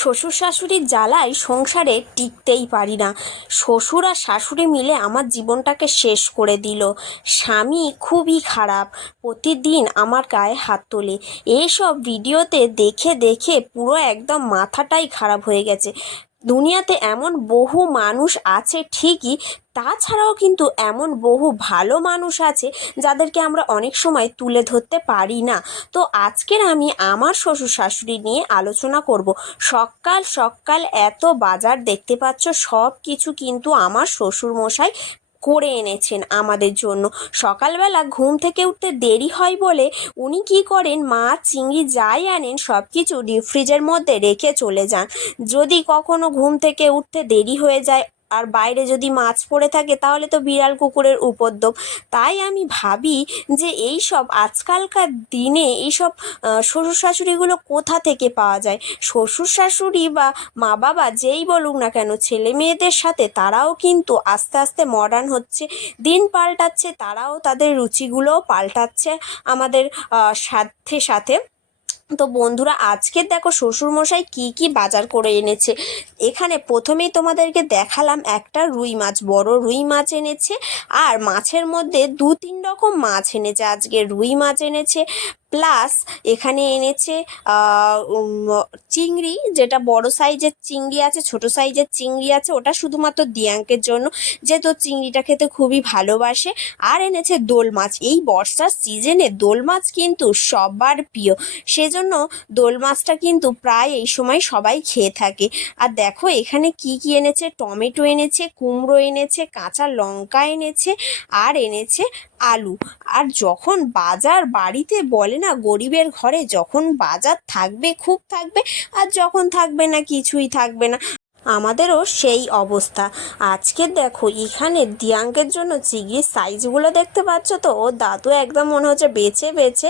শ্বশুর শাশুড়ির জ্বালায় সংসারে টিকতেই পারি না। শ্বশুর আর শাশুড়ি মিলে আমার জীবনটাকে শেষ করে দিল। স্বামী খুবই খারাপ, প্রতিদিন আমার গায়ে হাত তোলে। এইসব ভিডিওতে দেখে দেখে পুরো একদম মাথাটাই খারাপ হয়ে গেছে। দুনিয়াতে এমন বহু মানুষ আছে ঠিকই, তাছাড়াও কিন্তু এমন বহু ভালো মানুষ আছে যাদেরকে আমরা অনেক সময় তুলে ধরতে পারি না। তো আজকের আমি আমার শ্বশুর শাশুড়ি নিয়ে আলোচনা করব। সকাল সকাল এত বাজার দেখতে পাচ্ছ সব কিছু কিন্তু আমার শ্বশুর মশাই করে এনেছেন আমাদের জন্য। সকালবেলা ঘুম থেকে উঠতে দেরি হয় বলে উনি কি করেন? মাছ, চিংড়ি যাই আনেন সব কিছু ডিপ ফ্রিজের মধ্যে রেখে চলে যান। যদি কখনো ঘুম থেকে উঠতে দেরি হয়ে যায় আর বাইরে যদি মাছ পড়ে থাকে, তাহলে তো বিড়াল কুকুরের উপদ্রব। তাই আমি ভাবি যে এই সব আজকালকার দিনে এইসব শ্বশুর শাশুড়িগুলো কোথা থেকে পাওয়া যায়? শ্বশুর শাশুড়ি বা মা বাবা যেই বলুক না কেন, ছেলে মেয়েদের সাথে তারাও কিন্তু আস্তে আস্তে মডার্ন হচ্ছে। দিন পাল্টাচ্ছে, তারাও তাদের রুচিগুলোও পাল্টাচ্ছে আমাদের সাথে সাথে তো বন্ধুরা, আজকে দেখো শ্বশুরমশাই কি কি বাজার করে এনেছে। এখানে প্রথমেই তোমাদেরকে দেখালাম একটা রুই মাছ, বড় রুই মাছ এনেছে আর মাছের মধ্যে দু তিন রকম মাছ এনেছে, আজকে রুই মাছ এনেছে, প্লাস এখানে এনেছে চিংড়ি, যেটা বড় সাইজের চিংড়ি আছে, ছোট সাইজের চিংড়ি আছে, ওটা শুধুমাত্র দিয়াঙ্কের জন্য, যেহেতু চিংড়িটা খেতে খুবই ভালোবাসে। আর এনেছে দোল মাছ, এই বর্ষার সিজনে দোল মাছ কিন্তু সবার প্রিয়। সেজন্য দোল মাছটা কিন্তু প্রায় এই সময় সবাই খেয়ে থাকে। আর দেখো এখানে কি কি এনেছে? টমেটো এনেছে, কুমড়ো এনেছে, কাঁচা লঙ্কা এনেছে আর এনেছে আলু। আর যখন বাজার বাড়িতে বলে না গরিবের ঘরে, যখন বাজার থাকবে, খুব থাকবে, আর যখন থাকবে না কিছুই থাকবে না। আমাদেরও সেই অবস্থা। আজকে দেখো, এখানে দিয়াঙ্কের জন্য চিংড়ির সাইজগুলো দেখতে পাচ্ছ তো? ওর দাদু একদম মনে হচ্ছে বেছে বেছে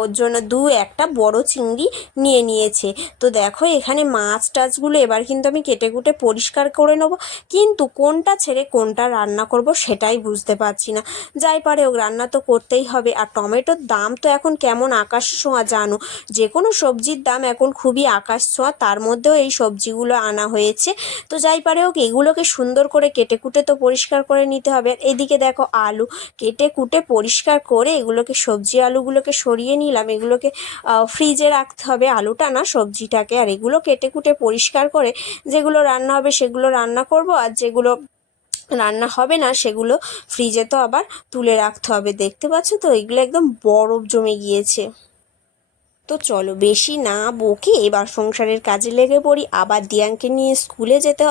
ওর জন্য দু একটা বড় চিংড়ি নিয়ে নিয়েছে। তো দেখো, এখানে মাছ টাছগুলো এবার কিন্তু আমি কেটে কুটে পরিষ্কার করে নেব। কিন্তু কোনটা ছেড়ে কোনটা রান্না করব সেটাই বুঝতে পারছি না। যাই পারে ও রান্না তো করতেই হবে। আর টমেটোর দাম তো এখন কেমন আকাশ ছোঁয়া জানো? যে কোনো সবজির দাম এখন খুবই আকাশ ছোঁয়া, তার মধ্যেও এই সবজিগুলো আনা হয়েছে। তো যাই পারে হোক, এগুলোকে সুন্দর করে কেটে কুটে তো পরিষ্কার করে নিতে হবে। এদিকে দেখো আলু, কেটে কুটে পরিষ্কার করে এগুলোকে সবজি আলুগুলোকে সরিয়ে নিলাম। এগুলোকে ফ্রিজে রাখতে হবে আলুটা না, সবজিটাকে। আর এগুলো কেটে কুটে পরিষ্কার করে যেগুলো রান্না হবে সেগুলো রান্না করব। আর যেগুলো রান্না হবে না, সেগুলো ফ্রিজে তো আবার তুলে রাখতে হবে। দেখতে পাচ্ছ তো? এগুলো একদম বরফ জমে গিয়েছে। তো চলো, বেশি না বকে এবার সংসারের কাজে লেগে পড়ি, আবার দিয়াঙ্কে নিয়ে স্কুলে যেতে হবে।